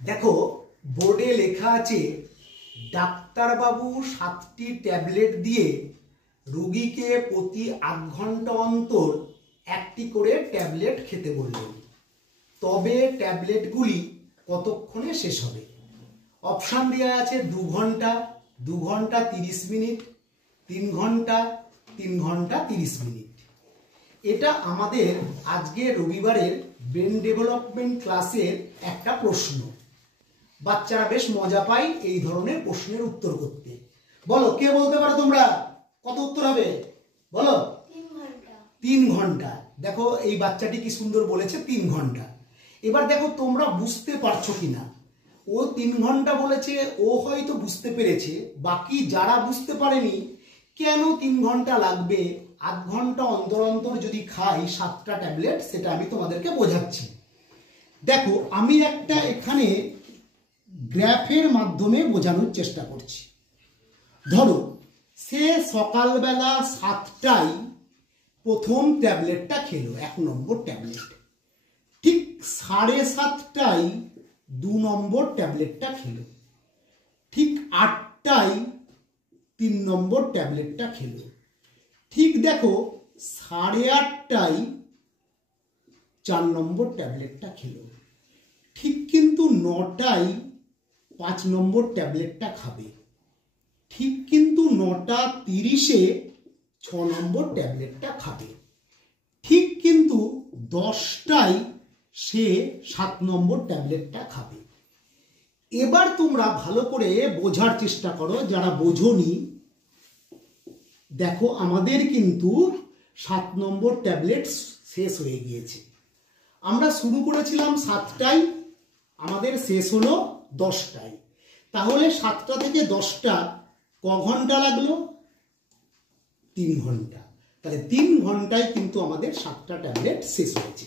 দেখো বোর্ডে লেখা আছে ডাক্তারবাবু 7টি ট্যাবলেট দিয়ে রোগীকে প্রতি 8 ঘন্টা অন্তর একটি করে ট্যাবলেট খেতে বললেন। তবে ট্যাবলেটগুলি কতক্ষণে শেষ হবে? অপশান দেওয়া আছে 2 ঘন্টা, 2 ঘন্টা 30 মিনিট, 3 ঘন্টা, 3 ঘন্টা 30 মিনিট। এটা আমাদের আজকে রবিবারের ব্রেন ডেভেলপমেন্ট ক্লাসের একটা প্রশ্ন। বাচ্চারা বেশ মজা পায় এই ধরনের প্রশ্নের উত্তর করতে। বলো, কে বলতে পারো তোমরা কত উত্তর হবে? বলো। 3 ঘন্টা। দেখো এই বাচ্চাটি কি সুন্দর বলেছে, 3 ঘন্টা। এবার দেখো তোমরা বুঝতে পারছো কিনা। ও 3 ঘন্টা বলেছে, ও হয়তো বুঝতে পেরেছে, বাকি যারা বুঝতে পারেনি কেন 3 ঘন্টা লাগবে, 8 ঘন্টা অন্তর অন্তর যদি খাই 7টা ট্যাবলেট, সেটা আমি তোমাদেরকে বোঝাচ্ছি। দেখো আমি একটা এখানে গ্রাফের মাধ্যমে বোঝানোর চেষ্টা করছি। ধরো সে সকালবেলা 7টায় প্রথম ট্যাবলেটটা খেলো, 1 নম্বর ট্যাবলেট। ঠিক 7:30টায় 2 নম্বর ট্যাবলেটটা খেলো। ঠিক 8টায় 3 নম্বর ট্যাবলেটটা খেলো। ঠিক দেখো 8:30টায় 4 নম্বর ট্যাবলেটটা খেলো। ঠিক কিন্তু 9টায় 5 নম্বর ট্যাবলেটটা খাবে। ঠিক কিন্তু 9:30-এ 6 নম্বর ট্যাবলেটটা খাবে। ঠিক কিন্তু 10টায় সে 7 নম্বর ট্যাবলেটটা খাবে। এবার তোমরা ভালো করে বোঝার চেষ্টা করো যারা বোঝোনি। দেখো আমাদের কিন্তু 7 নম্বর ট্যাবলেট শেষ হয়ে গিয়েছে। আমরা শুরু করেছিলাম 7টায়, আমাদের শেষ হলো 10টায়। তাহলে 7টা থেকে 10টা ক ঘন্টা লাগলো? 3 ঘন্টা। তাহলে 3 ঘন্টায় কিন্তু আমাদের 7টা ট্যাবলেট শেষ হয়েছে।